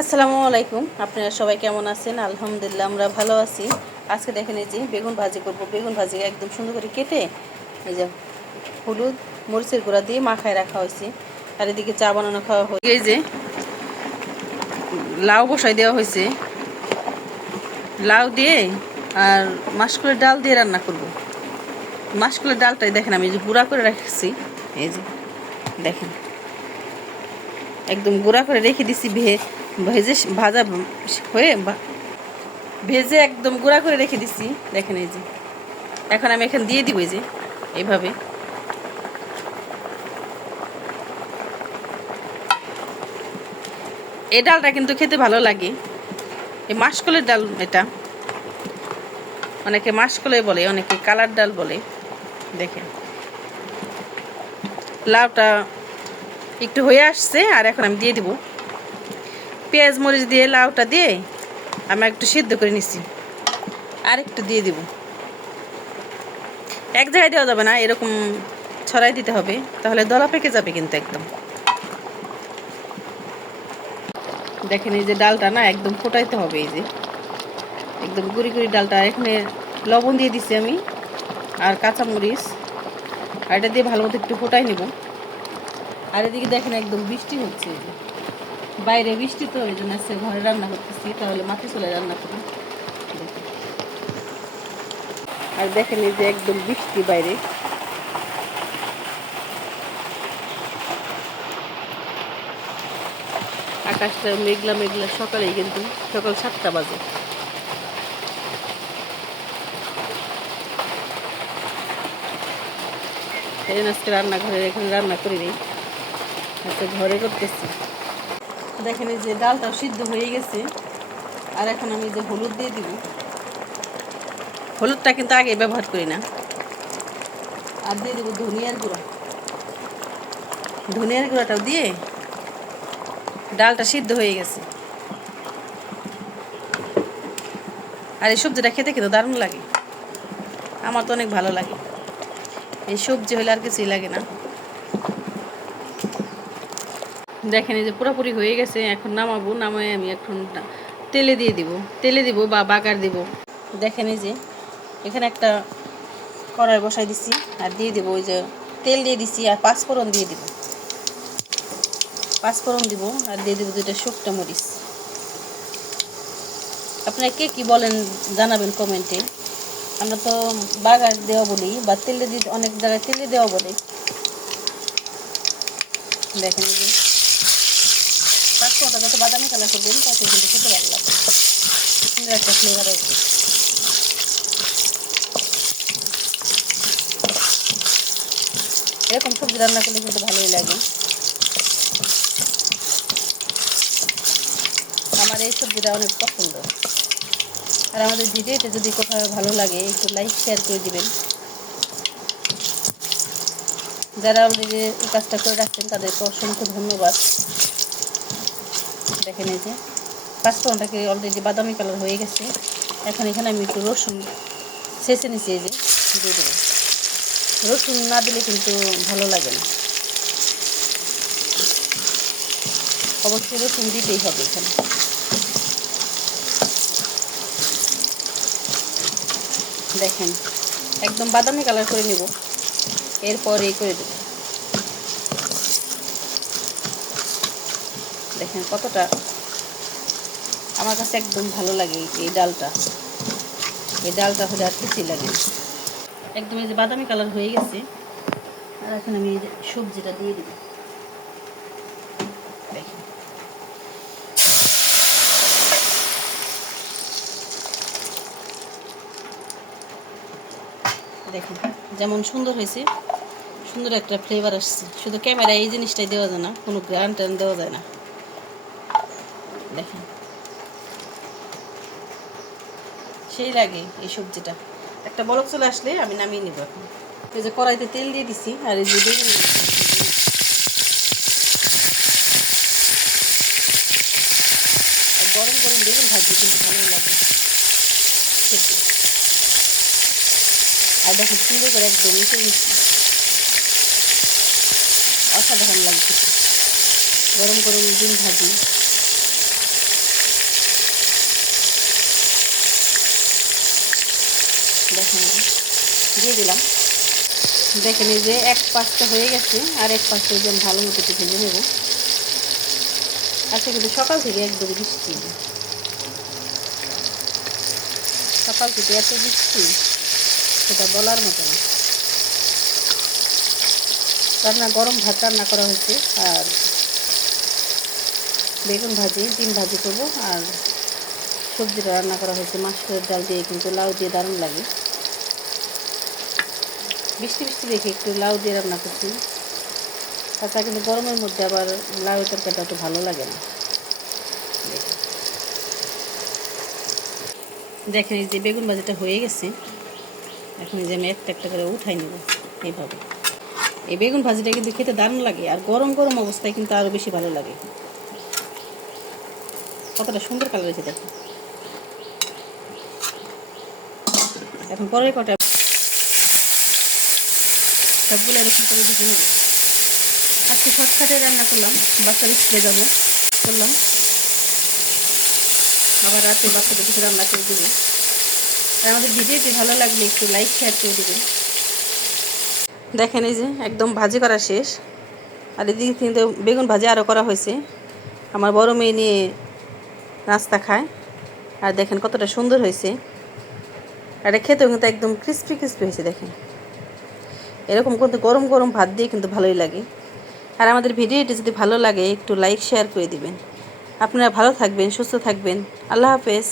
আসসালামু আলাইকুম। আপনারা সবাই কেমন আছেন? আলহামদুলিল্লাহ আমরা ভালো আছি। আজকে দেখেন এই যে বেগুন ভাজি করব। বেগুন ভাজি একদম সুন্দর করে কেটে এই যে হলুদ মরিচের গুঁড়া দিয়ে মাখায় রাখা হয়েছে। আর এদিকে চা বানানো খাওয়া হয়েছে। এই যে লাউ বসাই দেওয়া হয়েছে, লাউ দিয়ে আর মাসকলাইয়ের ডাল দিয়ে রান্না করব। মাসকলাইয়ের ডালটাই দেখেন আমি যে গুঁড়া করে রাখছি, এই যে দেখেন একদম গুঁড়া করে রেখে দিছি, ভেজে ভাজা হয়ে ভেজে একদম গুঁড়া করে রেখে দিছি। দেখেন এই যে এখন আমি এখানে দিয়ে দিব, এই যে এইভাবে। এই ডালটা কিন্তু খেতে ভালো লাগে, এই মাসকলাইয়ের ডাল। এটা অনেকে মাসকলাই বলে, অনেকে কালার ডাল বলে। দেখেন লাউটা একটু হয়ে আসছে, আর এখন আমি দিয়ে দিব পেঁয়াজ মরিচ দিয়ে। লাউটা দিয়ে আমি একটু সিদ্ধ করে নিচ্ছি, আর একটু দিয়ে দিব। এক জায়গায় দেওয়া যাবে না, এরকম ছড়াই দিতে হবে, তাহলে দলা পেকে যাবে কিন্তু একদম। দেখেন এই যে ডালটা না একদম ফোটাইতে হবে, এই যে একদম গুঁড়ি গুঁড়ি ডালটা। এখানে লবণ দিয়ে দিছি আমি, আর কাঁচামরিচ, আর এটা দিয়ে ভালো মতো একটু ফোটাই নেব। আর এদিকে দেখেন একদম বৃষ্টি হচ্ছে, বাইরে বৃষ্টি, তো এই জন্য আজকে ঘরে রান্না করতেছি, তাহলে মাটি চুলায় রান্না করি। আর দেখেন এই যে একদম বৃষ্টি বাইরে, আকাশটা মেঘলা মেঘলা। সকালেই কিন্তু সকাল 7টা বাজে। এই জন্য আজকে রান্নাঘরে এখানে রান্না করি নি, আজকে ঘরে করতেছি। দেখেন এই যে ডালটাও সিদ্ধ হয়ে গেছে, আর এখন আমি যে হলুদ দিয়ে দিব। হলুদটা কিন্তু আগে ব্যবহার করি না। আর দিয়ে দেবো ধনিয়ার গুঁড়া। ধনিয়ার গুঁড়াটাও দিয়ে ডালটা সিদ্ধ হয়ে গেছে। আর এই সবজিটা খেতে খেতে দারুণ লাগে, আমার তো অনেক ভালো লাগে। এই সবজি হলে আর কিছুই লাগে না। দেখেন এই যে পুরোপুরি হয়ে গেছে, এখন নামাবো। নামাই আমি এখন তেলে দিয়ে দিব, তেলে দিব বা বাগার দিব। দেখেন এই যে এখানে একটা কড়াই বসাই দিছি, আর দিয়ে দেবো ওই যে তেল দিয়ে দিছি, আর পাঁচফোড়ন দিয়ে দিব। পাঁচফোড়ন দিব, আর দিয়ে দেবো 2টা শুকনো মরিচ। আপনারা কে কী বলেন জানাবেন কমেন্টে। আমরা তো বাগার দেওয়া বলি, বা তেলে দিয়ে, অনেক জায়গায় তেলে দেওয়া বলে। দেখেন এই যে পাঁচফোড়নটা যত বাদামি কালার করবেন তত কিন্তু খেতে ভালো লাগে, সুন্দর একটা ফ্লেভার আসবে। এরকম সবজি রান্না করলে কিন্তু ভালোই লাগে। আমার এই সবজিটা অনেক পছন্দ। আর আমাদের ভিডিওটা যদি কোথাও ভালো লাগে একটু লাইক শেয়ার করে দিবেন। যারা অলরেডি এই কাজটা করে রাখছেন তাদেরকে অসংখ্য ধন্যবাদ। দেখেন এই যে পাঁচফোড়নটাকে অলরেডি বাদামি কালার হয়ে গেছে। এখন এখানে আমি একটু রসুন ছেঁচে নিচ্ছি, এই যে দিয়ে দেবো। রসুন না দিলে কিন্তু ভালো লাগে না, অবশ্যই রসুন দিতেই হবে এখানে। দেখেন একদম বাদামি কালার করে নেব, এরপর এই করে দেব। দেখেন কতটা আমার কাছে একদম ভালো লাগে এই ডালটা। এই ডালটা হলে আর কিছুই লাগে না। একদম এই যে বাদামি কালার হয়ে গেছে, আর এখন আমি এই যে সবজিটা দিয়ে দিব। দেখেন দেখেন যেমন সুন্দর হয়েছে, সুন্দর একটা ফ্লেভার আসছে। শুধু ক্যামেরায় এই জিনিসটাই দেওয়া যায় না, কোনো গ্রান টান দেওয়া যায় না। দেখেন সেই লাগে এই সবজিটা। একটা বলক চলে আসলে আমি নামিয়ে নেব। এখন এই যে কড়াইতে তেল দিয়ে দিছি, আর এই যে বেগুন গরম গরম বেগুন ভাজি কিন্তু ভালোই লাগে খেতে। আর দেখেন সুন্দর করে একদম মিশে মিশি, অসাধারণ লাগে খেতে। গরম গরম ডিম ভাজি দিয়ে দিলাম। দেখেন এই যে এক পাশটা হয়ে গেছে, আর এক পাশটা যে ভালো মতো একটু ভেজে নেব। আজকে কিন্তু সকাল থেকে একদম বৃষ্টি, সকাল থেকে এত বৃষ্টি সেটা বলার মতো না। রান্না গরম ভাত রান্না করা হয়েছে, আর বেগুন ভাজি, ডিম ভাজি করবো, আর সবজিটা রান্না করা হয়েছে মাছের ডাল দিয়ে, কিন্তু লাউ দিয়ে দারুণ লাগে। বৃষ্টি বৃষ্টি দেখে একটু লাউ দিয়ে রান্না করছি। তাছাড়া কিন্তু গরমের মধ্যে আবার লাউ তরকারিটা তো ভালো লাগে না। দেখেন এই যে বেগুন ভাজিটা হয়ে গেছে, এখন এই যে আমি একটা একটা করে উঠাই নেব এইভাবে। এই বেগুন ভাজিটা কিন্তু খেতে দারুণ লাগে, আর গরম গরম অবস্থায় কিন্তু আরও বেশি ভালো লাগে। কতটা সুন্দর কালার হয়েছে দেখো। এখন পরের কটা সবগুলো এরকম করে ভেজে নেব। আজকে শর্টকাটে রান্না করলাম, বাচ্চার স্কুলে যাবো করলাম, আবার রাতে বাচ্চাদের কিছু রান্না করে দেবো। আর আমাদের ভিডিওটি ভালো লাগলে একটু লাইক শেয়ার করে দেবেন। দেখেন এই যে একদম ভাজি করা শেষ, আর এদিকে কিন্তু বেগুন ভাজি আরও করা হয়েছে। আমার বড় মেয়ে নিয়ে নাস্তা খায়, আর দেখেন কতটা সুন্দর হয়েছে। আর এটা খেতেও কিন্তু একদম ক্রিস্পি ক্রিস্পি হয়েছে। দেখেন এরকম কিন্তু গরম গরম ভাত দিয়ে কিন্তু ভালোই লাগে। আর আমাদের ভিডিওটি যদি ভালো লাগে একটু লাইক শেয়ার করে দিবেন। আপনারা ভালো থাকবেন, সুস্থ থাকবেন। আল্লাহ হাফেজ।